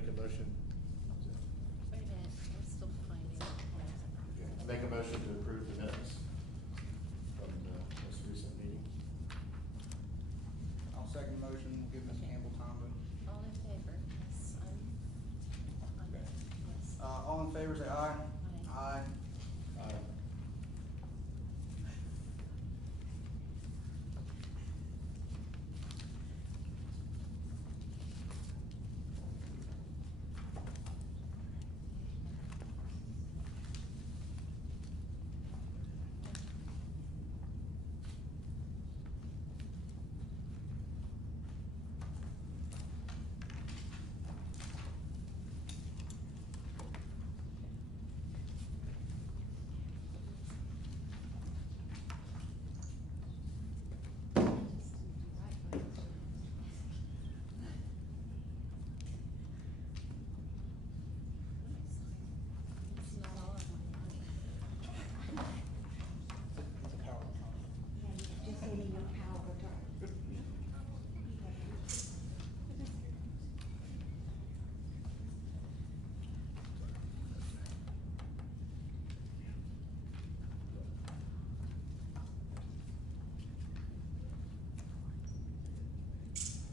make a motion. Wait a minute, I'm still finding it. Okay. I make a motion to approve the minutes from the most recent meeting. I'll second the motion, give Ms. Campbell time to. All in favor? Yes, Okay. yes. All in favor, say aye. Aye. Aye. It's not all of them. It's a power plant. Yeah, you just need your power guitar.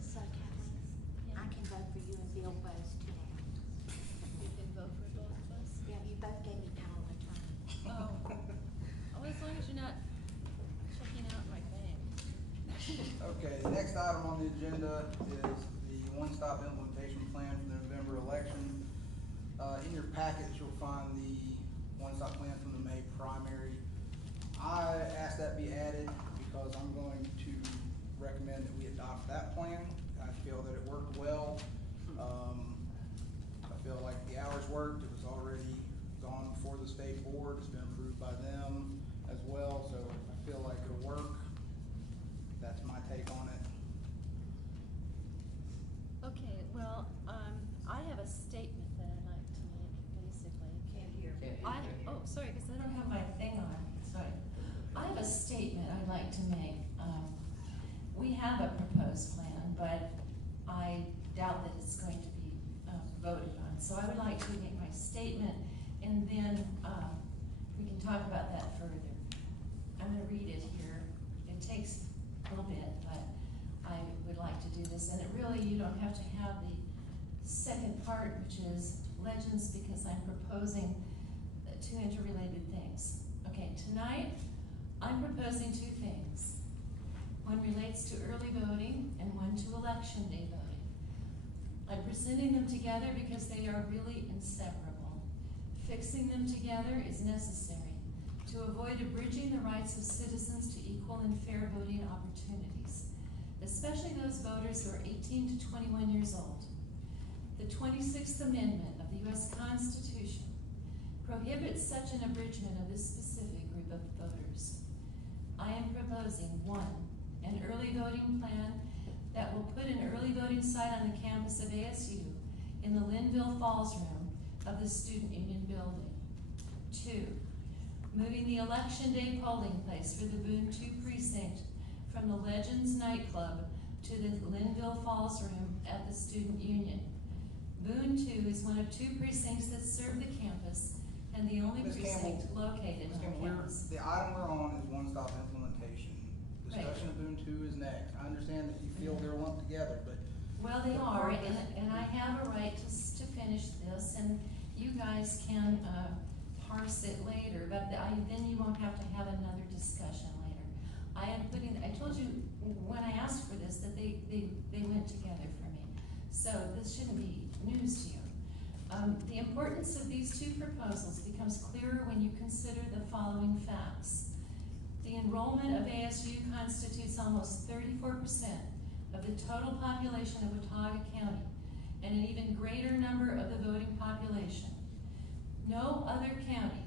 So Kathleen, I can vote for you and Bill both today. You can vote for both of us? Yeah, you both gave me power of attorney. Oh. Oh, as long as you're not checking out my thing. Okay, the next item on the agenda is the one-stop implementation plan for the November election. In your packets, you'll find the one-stop plan from the May primary. I asked that be added because I'm going to recommend that we adopt that plan. I feel that it worked well. I feel like the hours worked. It was already gone before the state board. It's been approved by them as well, so I feel like it'll work. That's my take on it. Okay, well, I have a statement that I'd like to make, basically. Can't hear. Oh, sorry, because I don't have my thing on, sorry. I have a statement I'd like to make. We have a proposed plan, but I doubt that it's going to be voted on. So I would like to make my statement, and then we can talk about that further. I'm gonna read it here. It takes a little bit, but I would like to do this. And it really, you don't have to have the second part, which is legends, because I'm proposing two interrelated things. Okay, tonight, I'm proposing two things. One relates to early voting and one to election day voting. I'm presenting them together because they are really inseparable. Fixing them together is necessary to avoid abridging the rights of citizens to equal and fair voting opportunities, especially those voters who are 18 to 21 years old. The 26th Amendment of the U.S. Constitution prohibits such an abridgment of this specific group of voters. I am proposing, one, an early voting plan that will put an early voting site on the campus of ASU in the Linville Falls room of the Student Union building. Two, moving the election day polling place for the Boone 2 precinct from the Legends nightclub to the Linville Falls room at the Student Union. Boone 2 is one of 2 precincts that serve the campus and the only Ms. precinct Campbell, located Ms. on Campbell, campus. the item we're on is one-stop implementation. Discussion of Boone 2 is next. I understand that you feel they're lumped together, but. Well, they are, and I have a right to finish this, and you guys can parse it later, but then you won't have to have another discussion later. I am putting, I told you when I asked for this that they went together for me. So this shouldn't be news to you. The importance of these two proposals becomes clearer when you consider the following facts. The enrollment of ASU constitutes almost 34% of the total population of Watauga County, and an even greater number of the voting population. No other county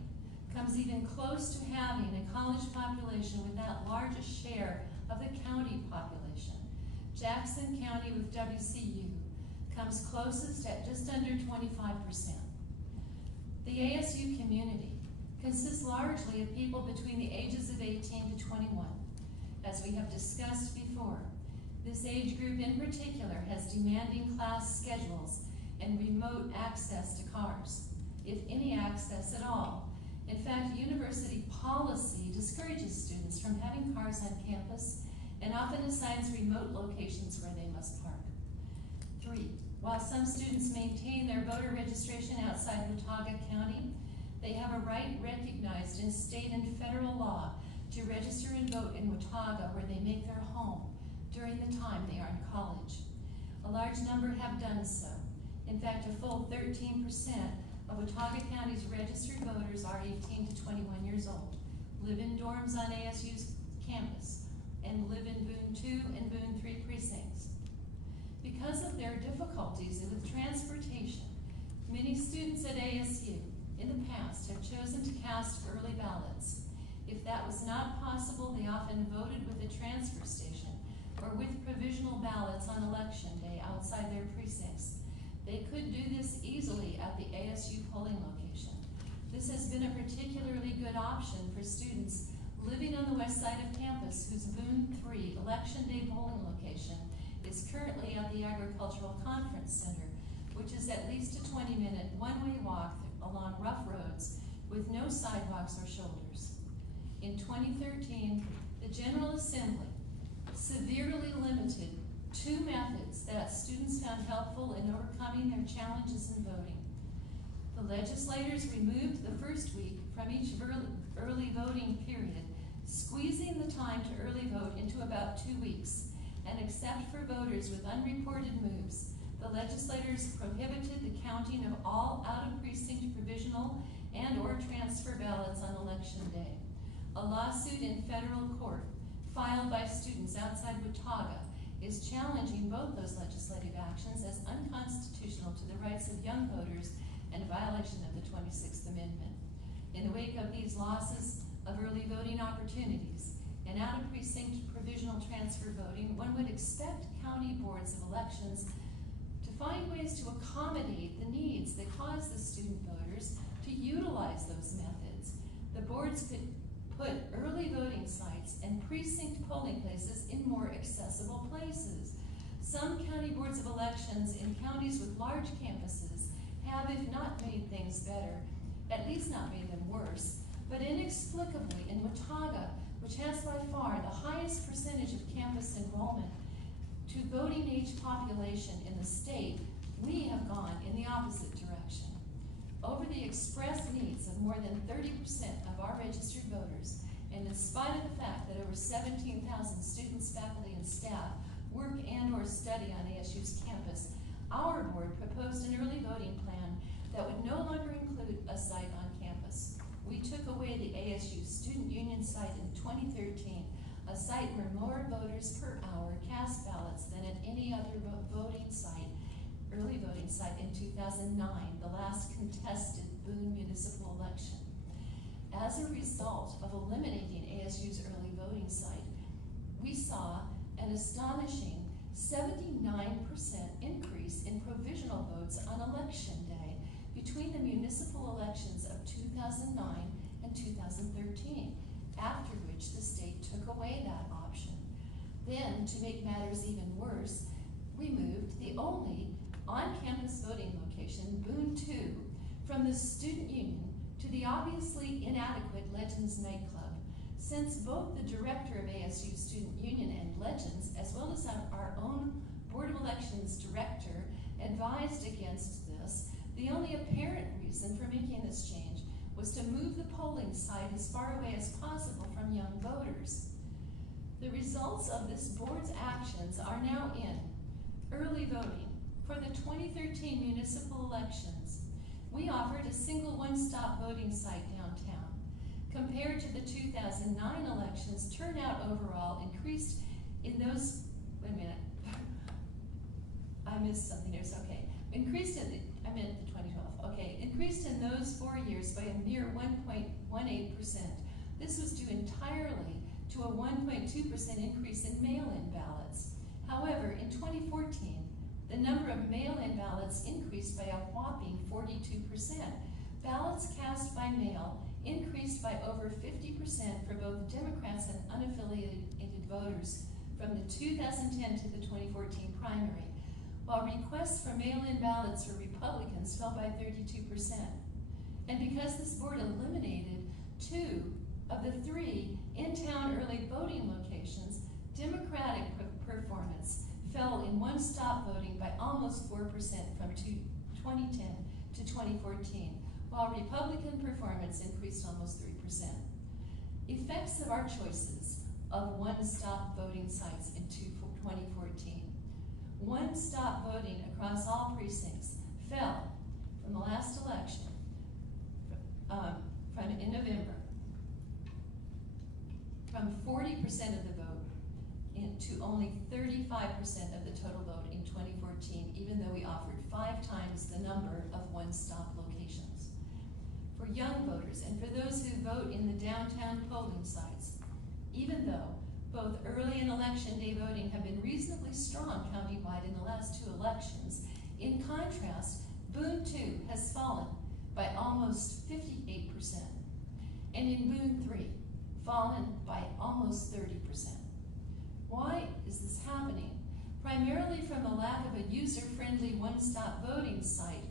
comes even close to having a college population with that large a share of the county population. Jackson County with WCU comes closest at just under 25%. The ASU community consists largely of people between the ages of 18 to 21. As we have discussed before, this age group in particular has demanding class schedules and remote access to cars, if any access at all. In fact, university policy discourages students from having cars on campus and often assigns remote locations where they must park. 3, while some students maintain their voter registration outside Watauga County, they have a right recognized in state and federal law to register and vote in Watauga, where they make their home during the time they are in college. A large number have done so. In fact, a full 13% of Watauga County's registered voters are 18 to 21 years old, live in dorms on ASU's campus, and live in Boone 2 and Boone 3 precincts. Because of their difficulties with transportation, many students at ASU in the past have chosen to cast early ballots. If that was not possible, they often voted with a transfer station or with provisional ballots on election day outside their precincts. They could do this easily at the ASU polling location. This has been a particularly good option for students living on the west side of campus whose Boone 3 election day polling location is currently at the Agricultural Conference Center, which is at least a 20-minute one-way walk along rough roads with no sidewalks or shoulders. In 2013, the General Assembly severely limited 2 methods that students found helpful in overcoming their challenges in voting. The legislators removed the first week from each early voting period, squeezing the time to early vote into about 2 weeks. And except for voters with unreported moves, the legislators prohibited the counting of all out-of-precinct provisional and/or transfer ballots on election day. A lawsuit in federal court filed by students outside Watauga is challenging both those legislative actions as unconstitutional to the rights of young voters and a violation of the 26th Amendment. In the wake of these losses of early voting opportunities and out-of-precinct provisional transfer voting, one would expect county boards of elections to find ways to accommodate the needs that cause the student voters to utilize those methods. The boards could put early voting sites and precinct polling places in more accessible places. Some county boards of elections in counties with large campuses have, if not made things better, at least not made them worse. But inexplicably, in Watauga, which has by far the highest percentage of campus enrollment to voting age population in the state, we have gone in the opposite direction. Over the express needs of more than 30% of our registered voters, and in spite of the fact that over 17,000 students, faculty, and staff work and/or study on ASU's campus, our board proposed an early voting plan that would no longer include a site on campus. We took away the ASU Student Union site in 2013, a site where more voters per hour cast ballots than at any other early voting site in 2009, the last contested Boone municipal election. As a result of eliminating ASU's early voting site, we saw an astonishing 79% increase in provisional votes on election day between the municipal elections of 2009 and 2013, after which the state took away that option. Then, to make matters even worse, we moved the only on-campus voting location, Boone 2, from the Student Union to the obviously inadequate Legends nightclub. Since both the director of ASU Student Union and Legends, as well as our own Board of Elections director, advised against this, the only apparent reason for making this change was to move the polling site as far away as possible from young voters. The results of this board's actions are now in early voting. For the 2013 municipal elections, we offered a single one-stop voting site downtown. Compared to the 2009 elections, turnout overall increased in those, wait a minute, I missed something here, so okay. Increased in those 4 years by a mere 1.18%. This was due entirely to a 1.2% increase in mail-in ballots. However, in 2014, the number of mail-in ballots increased by a whopping 42%. Ballots cast by mail increased by over 50% for both Democrats and unaffiliated voters from the 2010 to the 2014 primary, while requests for mail-in ballots for Republicans fell by 32%. And because this board eliminated 2 of the 3 in-town early voting locations, Democratic performance fell in one-stop voting by almost 4% from 2010 to 2014, while Republican performance increased almost 3%. Effects of our choices of one-stop voting sites in 2014. One-stop voting across all precincts fell from the last election in November from 40% of the vote to only 35% of the total vote in 2014, even though we offered 5 times the number of one-stop locations. For young voters and for those who vote in the downtown polling sites, even though both early and election day voting have been reasonably strong countywide in the last 2 elections, in contrast, Boone 2 has fallen by almost 58%, and in Boone 3, fallen by almost 30%. Why is this happening? Primarily from the lack of a user-friendly one-stop voting site,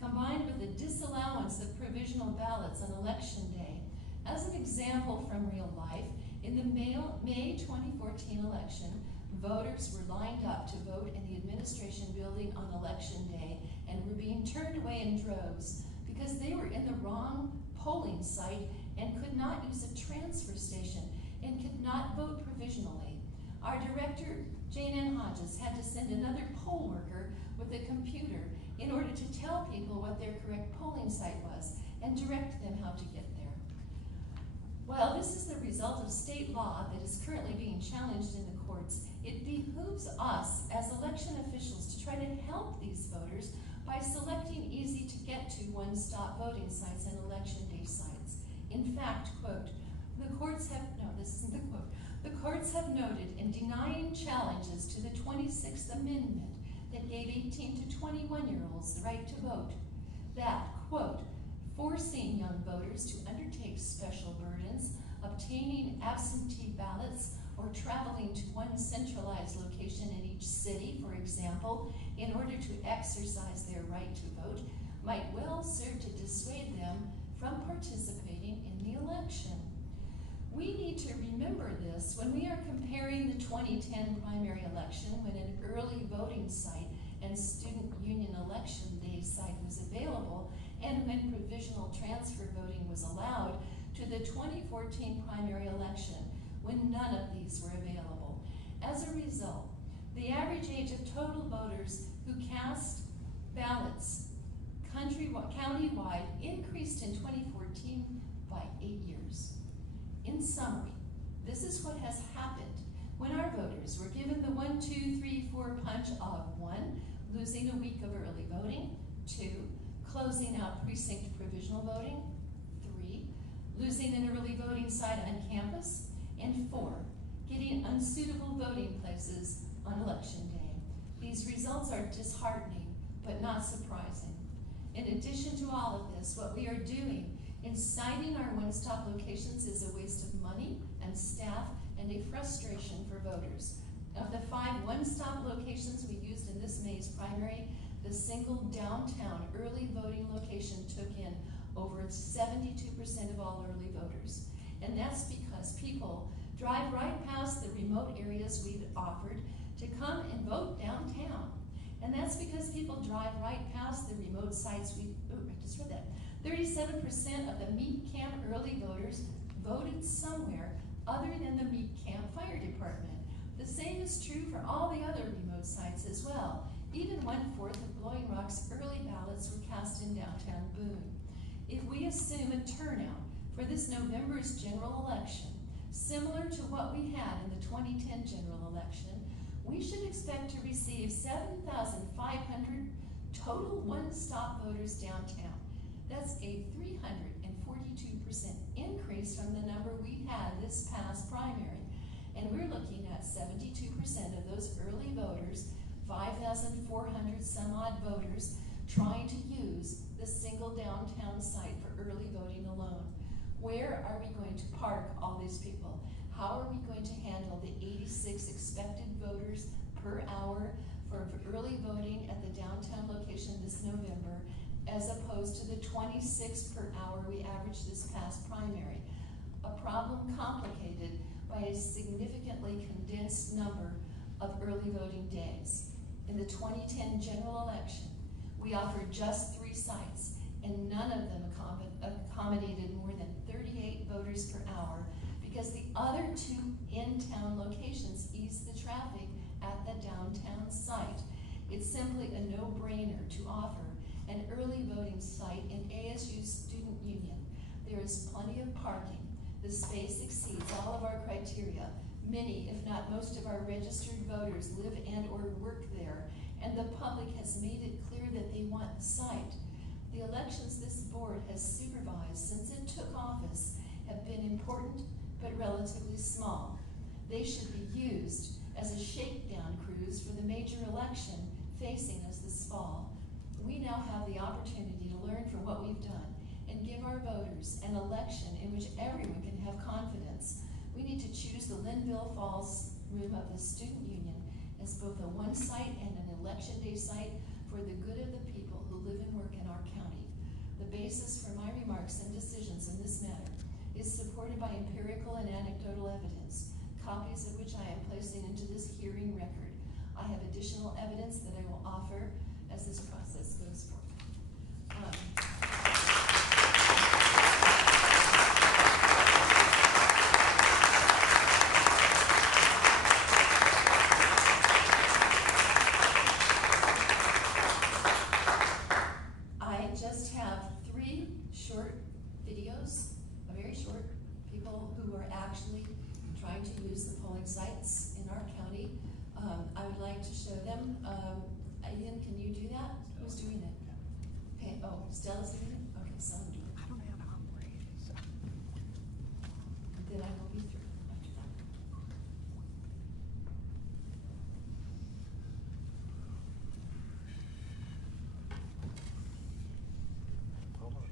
combined with the disallowance of provisional ballots on election day. As an example from real life, in the May 2014 election, voters were lined up to vote in the administration building on election day and were being turned away in droves because they were in the wrong polling site and could not use a transfer station and could not vote provisionally. Our director, Jane Ann Hodges, had to send another poll worker with a computer in order to tell people what their correct polling site was and direct them how to get there. While this is the result of state law that is currently being challenged in the courts, it behooves us as election officials to try to help these voters by selecting easy-to-get-to one-stop voting sites and election day sites. In fact, quote, the courts have, no, this isn't the quote, the courts have noted in denying challenges to the 26th Amendment that gave 18 to 21-year-olds the right to vote, that, quote, forcing young voters to undertake special burdens, obtaining absentee ballots, or traveling to one centralized location in each city, for example, in order to exercise their right to vote, might well serve to dissuade them from participating in the election. We need to remember this when we are comparing the 2010 primary election, when an early voting site and student union election day site was available, and when provisional transfer voting was allowed, to the 2014 primary election, when none of these were available. As a result, the average age of total voters who cast ballots countywide increased in 2014 by 8 years. In summary, this is what has happened when our voters were given the 1, 2, 3, 4 punch of 1, losing a week of early voting, 2, closing out precinct provisional voting, 3, losing an early voting site on campus, and 4, getting unsuitable voting places on election day. These results are disheartening, but not surprising. In addition to all of this, what we are doing in citing our one-stop locations is a waste of money and staff and a frustration for voters. Of the 5 one-stop locations we used in this May's primary, the single downtown early voting location took in over 72% of all early voters. And that's because people drive right past the remote areas we've offered to come and vote downtown. And that's because people drive right past the remote sites I just read that. 37% of the Meat Camp early voters voted somewhere other than the Meat Camp Fire Department. The same is true for all the other remote sites as well. Even 1/4 of Blowing Rock's early ballots were cast in downtown Boone. If we assume a turnout for this November's general election, similar to what we had in the 2010 general election, we should expect to receive 7,500 total one-stop voters downtown. That's a 342% increase from the number we had this past primary. And we're looking at 72% of those early voters, 5,400 some odd voters, trying to use the single downtown site for early voting alone. Where are we going to park all these people? How are we going to handle the 86 expected voters per hour for early voting at the downtown location this November, as opposed to the 26 per hour we averaged this past primary. A problem complicated by a significantly condensed number of early voting days. In the 2010 general election, we offered just 3 sites, and none of them accommodated more than 38 voters per hour, because the other 2 in-town locations eased the traffic at the downtown site. It's simply a no-brainer to offer an early voting site in ASU's student union. There is plenty of parking. The space exceeds all of our criteria. Many, if not most of our registered voters live and or work there, and the public has made it clear that they want the site. The elections this board has supervised since it took office have been important but relatively small. They should be used as a shakedown cruise for the major election facing us this fall. We now have the opportunity to learn from what we've done and give our voters an election in which everyone can have confidence. We need to choose the Linville Falls room of the student union as both a one site and an election day site for the good of the people who live and work in our county. The basis for my remarks and decisions in this matter is supported by empirical and anecdotal evidence, copies of which I am placing into this hearing record. I have additional evidence that I will offer as this process goes forward. I just have 3 short videos, very short, people who are actually trying to use the polling sites in our county. I would like to show them. Ian, can you do that? Who's doing it? Okay, oh, Stella's doing it? Okay, someone do it. I don't have it operated, so. Then I will be through after that. Hold on.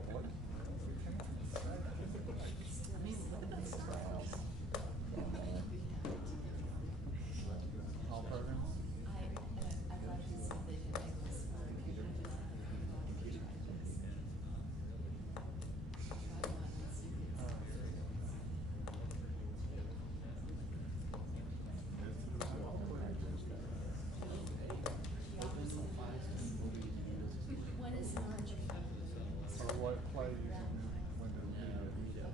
public. All programs? I'd like to see if they can make this work. What is margarine? Or what play using Windows Media?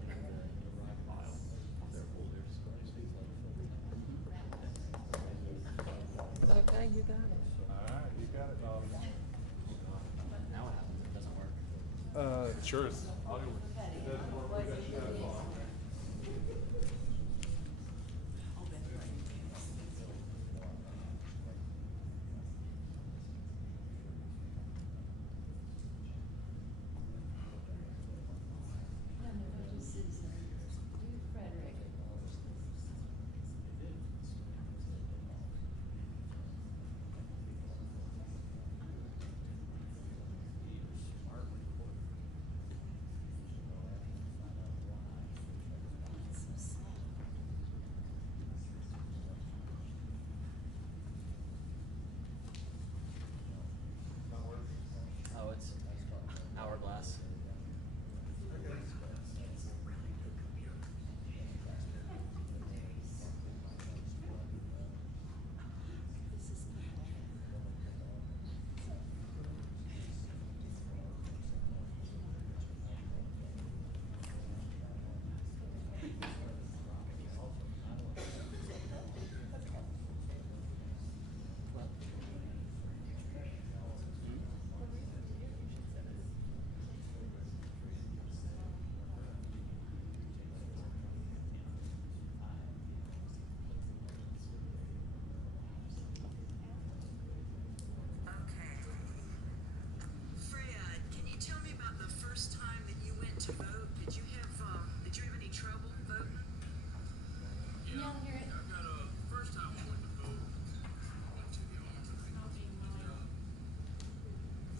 Okay, you got it. Alright, you got it, Bobby. Now what happens? It doesn't work. Sure. It doesn't work, we got you guys on. No, no, just Susan. Do Frederick. It's so slow. Not working. Oh, it's hourglass. This is Okay. Fred, can you tell me about the first time that you went to vote? Did you have any trouble voting? Yeah, I'll hear it. I got first time I went to vote, I went to the armory.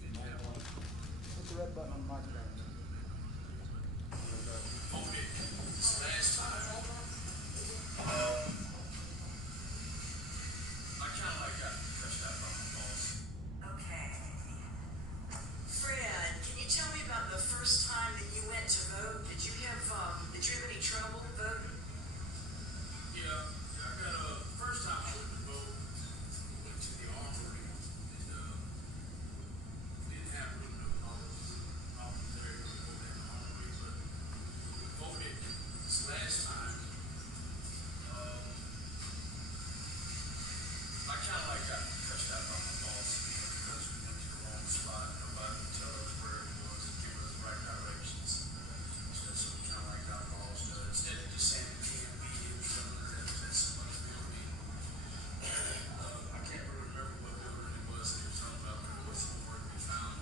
Didn't have Hit the red button on the microphone. voted this last time. I kinda like got cussed out by my boss. Okay. Fred, can you tell me about the first time that you went to vote? Did you have any trouble voting? Yeah, I got first time I went to vote, went to the armory and didn't have really no problems there to vote in the armory, but we voted this last time. I kinda like got cussed out by my boss because we went to the wrong spot. Nobody would tell us where it was and give us the right directions. So we kinda like got lost. Instead of just saying it can't be, it was something that's supposed to be. I can't really remember what building it was. It was something about the what's the word we found.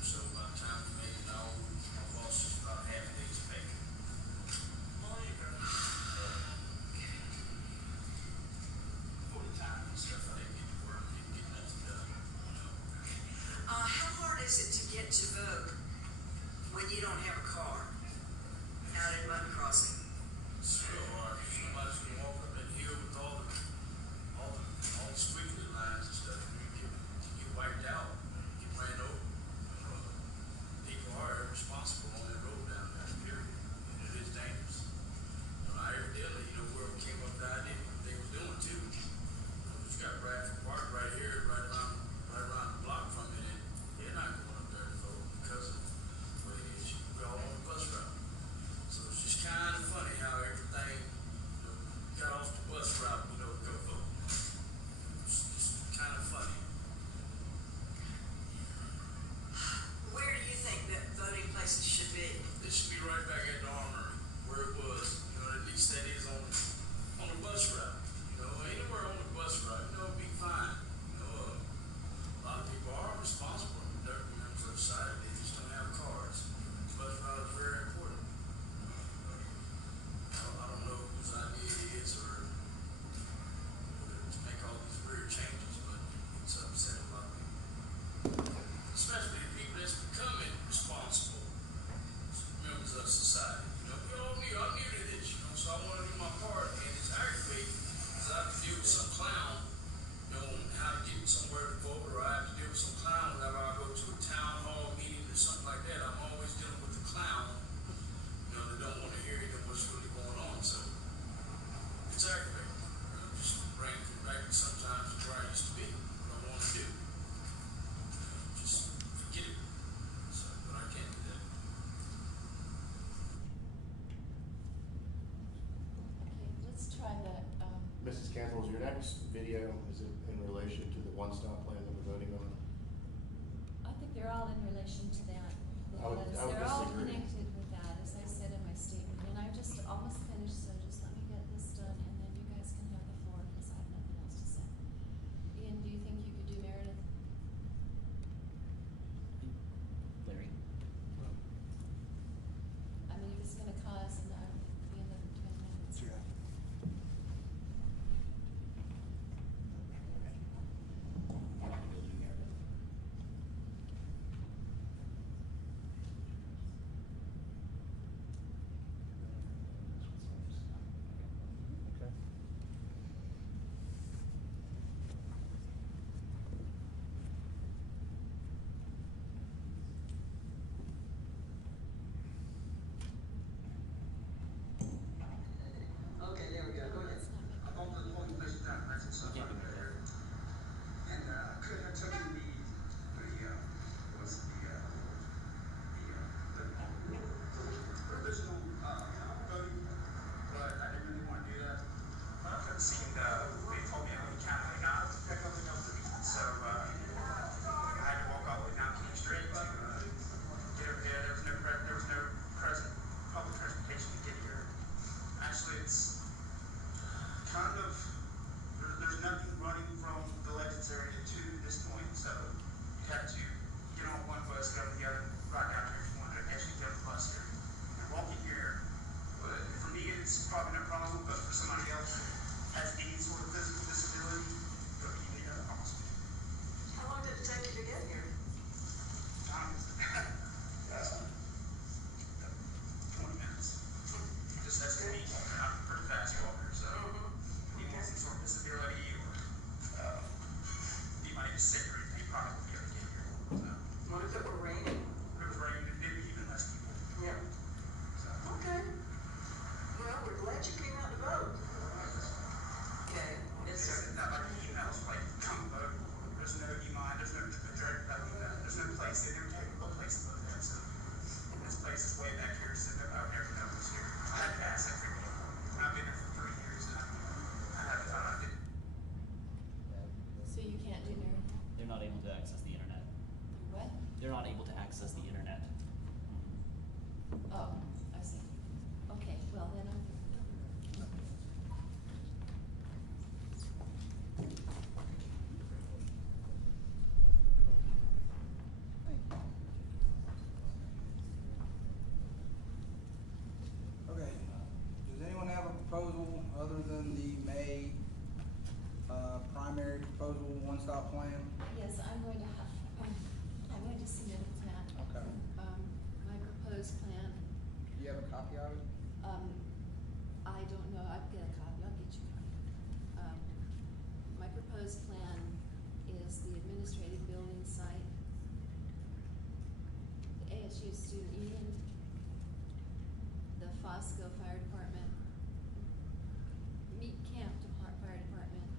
So by the time we made it out, my boss just about half a day's pay. For the time and stuff, I didn't get to work, didn't get nothing done, How hard is it to get to vote when you don't have a car out in Button Crossing? It's real hard. Somebody's gonna walk up that hill with all the squiggly lines and stuff, and you get wiped out, you get ran over. People are irresponsible on that road down there, period, and it is dangerous. I evidently, where we came up with the idea, what they were doing too. Just got Bradford Park right here, right around the block from it, and they're not going up there to vote because of the way it is. We're all on the bus route. So it's just kind of somewhere to vote, or I have to deal with some clown whenever I go to a town hall meeting or something like that. I'm always dealing with the clown, you know, that don't want to hear even what's really going on. So it's aggravating. Just brings me back sometimes to where I used to be, what I want to do. Just forget it. So, but I can't do that. Okay, let's try the, Mrs. Campbell, is your next video, is it in relation to the one-stop plan that we're voting on? I think they're all in relation to that. I would Because they're all disagree. connected with that, as I said in my statement, and I'm just almost finished, so just let me get this done, and then you guys can have the floor, because I have nothing else to say. Ian, do you think you could do Meredith? Larry? I mean, if it's gonna cause, and I'll be another 10 minutes. Sure. Okay. Okay, there we go, go ahead. I thought the whole place was down, nice and stuff right there. And, could have taken the, was the provisional, voting, but I didn't really want to do that. It seemed, they told me I would count it out, so, I had to walk all the way down King Street to, get over there. There was no present public transportation to get here. Actually, it's kind of, there's nothing running from the Legends area to this point, so you have to get on one bus, go on the other, right down here if you want to actually get on the bus here. And walking here, for me, it's probably no problem, but for somebody else that has any sort of physical disability, it would be awesome. How long did it take you to get here? 20 minutes. Just as a me, I'm a pretty fast walker, so if you want some sort of disability or anybody who's sick or anything, probably won't be able to get here. So, what if it were raining? If it was raining, it'd be even less people. Yeah. So, okay. Well, we're glad you came out to vote. Okay. It's not like the emails, like, come vote. There's no email, there's no direct, there's no place, they never tell you what place to vote at, so. This place is way back here, so I would never know who's here. I had to ask every day. I've been here for 3 years, and I didn't. So you can't do Meredith? They're not able to access the internet. What? They're not able to access the internet. Oh, I see. Okay, well then I'm. Thank you. Okay, does anyone have a proposal other than the May, primary proposal, one-stop plan? Yes, I'm going to have, I'm going to submit a plan. Okay. My proposed plan, Do you have a copy of it? I don't know, I'll get a copy, I'll get you a copy. My proposed plan is the administrative building site, the ASU student union, the Fosco Fire Department, Meat Camp Fire Department,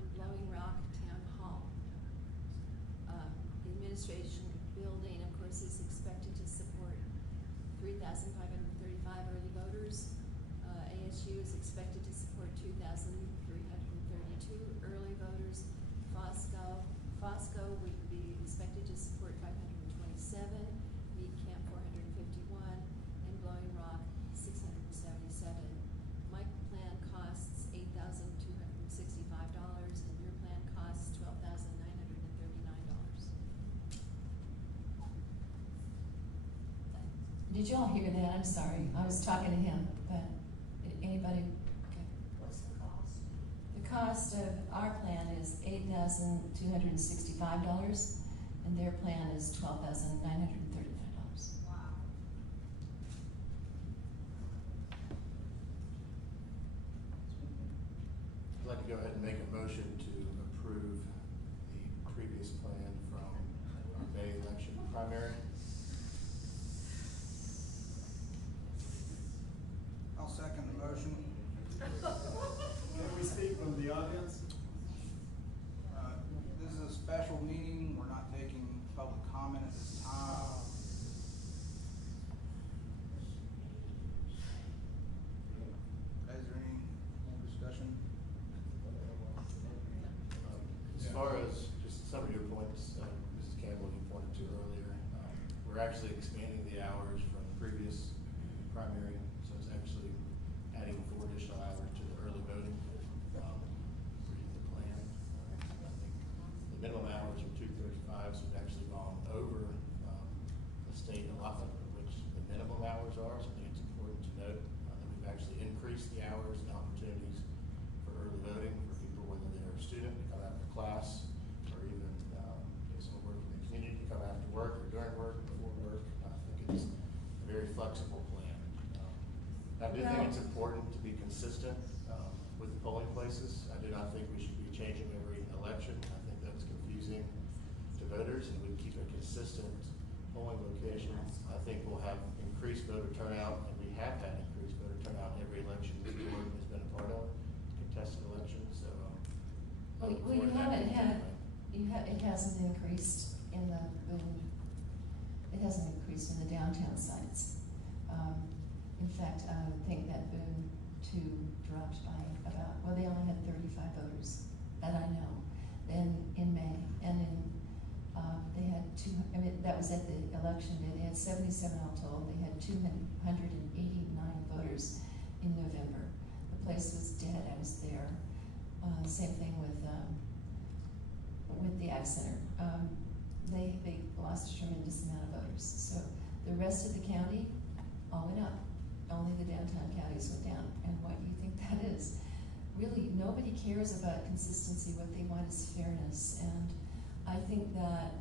and Blowing Rock Town Hall. The administration building, of course, is expected to support 3,535 early voters. ASU is expected to support 2,332 early voters. Fosco would be expected to support 527, Meat Camp 451, and Blowing Rock 677. My plan costs $8,265, and your plan costs $12,939. Did you all hear that? I'm sorry, I was talking to him, but anybody? Okay. What's the cost? The cost of our plan is $8,265, and their plan is $12,935. Wow. I'd like to go ahead and make a motion to approve primary. I'll second the motion. Can we speak from the audience? This is a special meeting, we're not taking public comment at this time. Is there any more discussion? As far as just some of your points, Mrs. Campbell, you pointed to earlier, we're actually expanding the hours from the previous primary, so it's actually adding 4 additional hours to the early voting, the plan. I think the minimum hours are 2:35, so we've actually gone over the state allotment, which the minimum hours are, so I think it's important to note that we've actually increased the hours and opportunities for early voting for people, whether they're a student to come after class, or even if someone working in the community to come after work or during work, before work. I think it's a very flexible plan. I do think it's important to be consistent with the polling places. I do not think we should be changing every election. I think that's confusing to voters, and we keep a consistent polling location. I think we'll have increased voter turnout, and we have had increased voter turnout in every election that the board has been a part of, contested elections, so. I look Well, you forward to that haven't had, continuing. it hasn't increased in the Boone, it hasn't increased in the downtown sites. In fact, I think that Boone 2 dropped by about, well, they only had 35 voters, that I know, then in May, and in, they had I mean, that was at the election day, they had 77 all told, they had 289 voters in November. The place was dead, I was there. Same thing with the Ag Center. They lost a tremendous amount of voters. So the rest of the county, all went up. Only the downtown counties went down. And why do you think that is? Really, nobody cares about consistency. What they want is fairness. And I think that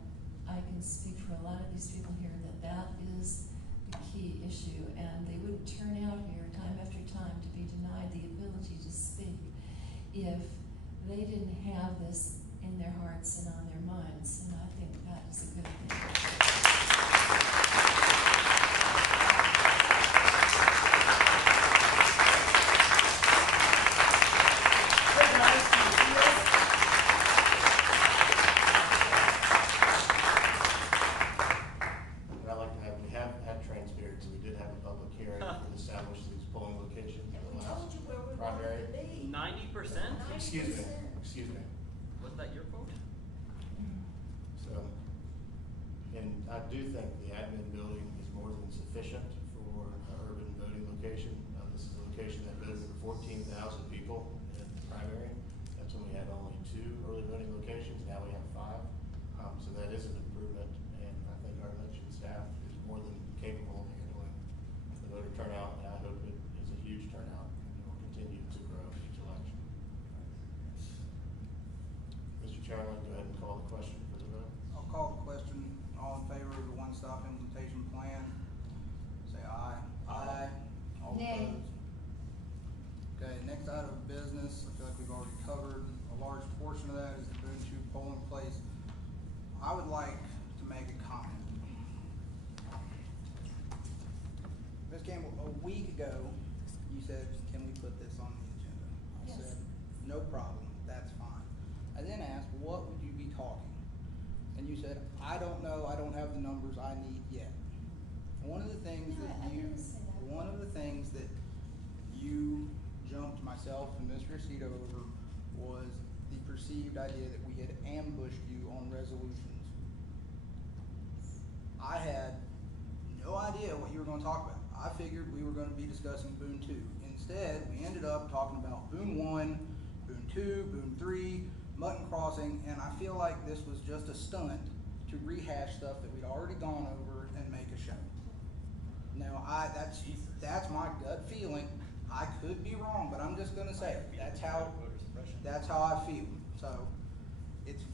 I can speak for a lot of these people here that that is the key issue. And they wouldn't turn out here time after time to be denied the ability to speak if they didn't have this in their hearts and on their minds. And I think that is a good thing. Excuse me. Wasn't that your quote? So, and I do think the admin building is more than sufficient for an urban voting location. This is a location that voted for 14,000 people in the primary. That's when we had only 2 early voting locations. Now we have 5. So that is an improvement, and I think our election staff is more than capable of handling the voter turnout, and I hope it is a huge turnout and will continue to grow each election. Mr. Chairman, go ahead and call the question for the vote. I'll call the question. All in favor of the one-stop implementation plan, say aye. Aye. All Nay. opposed? Okay, next item of business, I feel like we've already covered a large portion of that, is the Boone 2 polling place. I would like to make a comment. Ms. Campbell, a week ago, you said, can we put this on the agenda? I Yes. said, no problem, that's fine. I then asked, what would you be talking? And you said, I don't know, I don't have the numbers I need yet. One of the things No, that I didn't say that. one of the things that you jumped myself and Mr. Aceto over was the perceived idea that we had ambushed you on resolutions. I had no idea what you were gonna talk about. I figured we were gonna be discussing Boone 2. Instead, we ended up talking about Boone 1, Boone 2, Boone 3, Mutton Crossing, and I feel like this was just a stunt to rehash stuff that we'd already gone over and make a show. Now, that's my gut feeling. I could be wrong, but I'm just gonna say it. That's how I feel. So,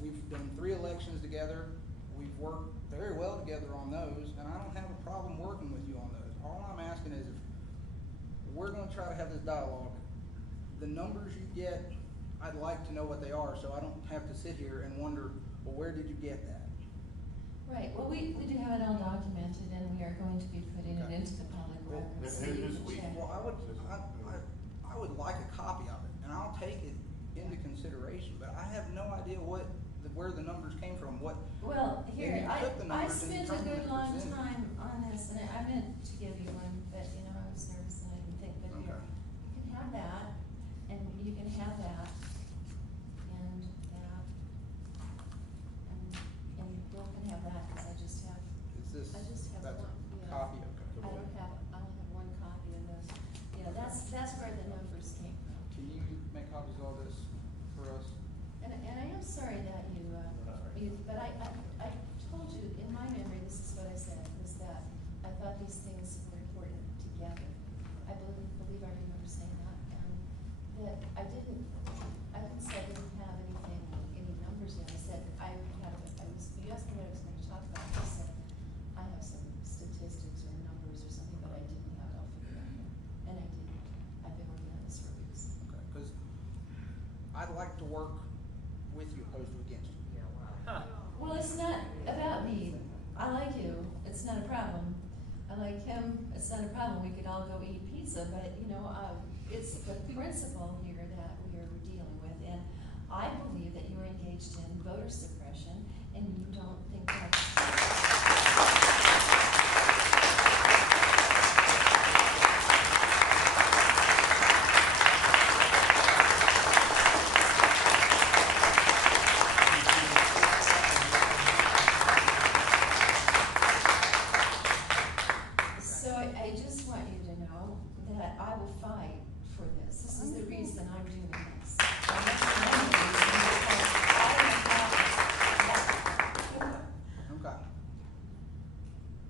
we've done 3 elections together. We've worked very well together on those, and I don't have a problem working with you on those. All I'm asking is, if we're gonna try to have this dialogue, the numbers you get, I'd like to know what they are, so I don't have to sit here and wonder, well, where did you get that? Right, well, we do have it all documented, and we are going to be putting it into the public record, so you can check. Well, I would like a copy of it, and I'll take it into consideration, but I have no idea where the numbers came from, what. Well, here, Maybe you took the I numbers and spent a determined good the long percentage. time on this, and I meant to give you one, but, you know, I was nervous and I didn't think, but here, Okay. you can have that, and you can have that, and that, and Bill can have that, cause I just have, Is this, I just have that's one, a yeah. copy, okay. I only have one copy of this. Yeah, that's where the numbers came from. Can you make copies of all this for us? And I am sorry that but I told you, in my memory, this is what I said, was that I thought these things were important together. I believe I remember saying that, and that I didn't say I didn't have any numbers yet. I said you asked me what I was gonna talk about, I said, I have some statistics or numbers or something, but I didn't have it all figured out yet. And I didn't. I've been working on this for weeks. Okay, cause I'd like to work with you opposed to against you. Well, it's not about me. I like you. It's not a problem. I like him. It's not a problem. We could all go eat pizza, but you know, it's the principle here that we are dealing with. And I believe that you are engaged in voter suppression, and you don't think that's. So I just want you to know that I will fight for this. This is the reason I'm doing this. Okay.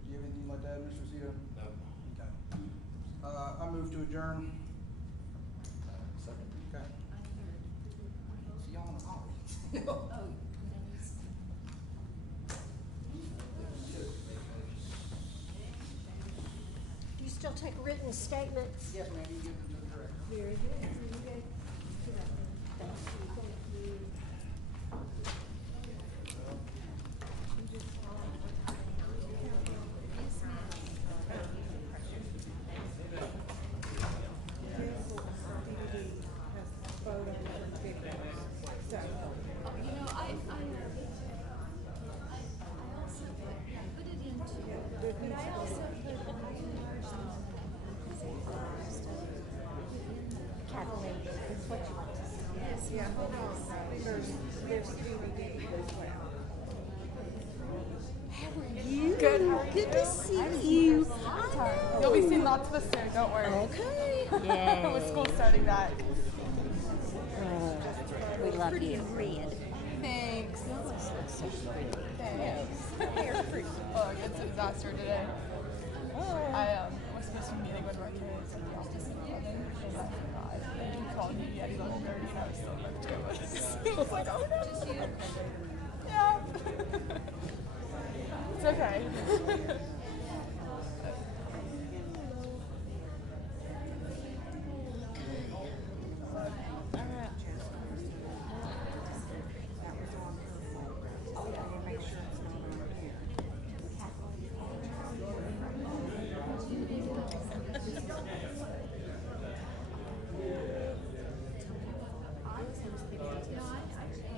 Do you have anything like that, Mr. Zito? No. Okay. I move to adjourn. Second. Okay. I heard. See y'all in a holiday. Oh, You still take written statements? Yes, ma'am, you give them to the director. Very good. Thank you. oh, you know, I also put it into, but I also Kathleen, it's what you want to say. Yes, Yeah, there's DVD as well. How are you? Good, how are you? Good to see you. You'll be seeing lots of us soon, don't worry. Okay. With school starting back. We love pretty you. Red. Thanks. So pretty. Thanks. Hair's pretty. Look, it's a disaster today. I was supposed to be meeting with our kids at the office at 11, and I forgot. And he called me at 11:30, and I was still by the two of us. He was like, oh no. Just you. Yeah. It's okay.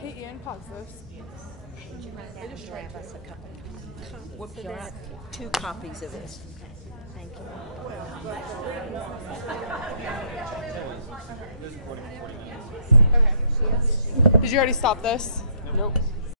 Hey Ian, pause this. Would you write down and grab us a couple? We'll put out 2 copies of this. Thank you. Okay. Did you already stop this? Nope.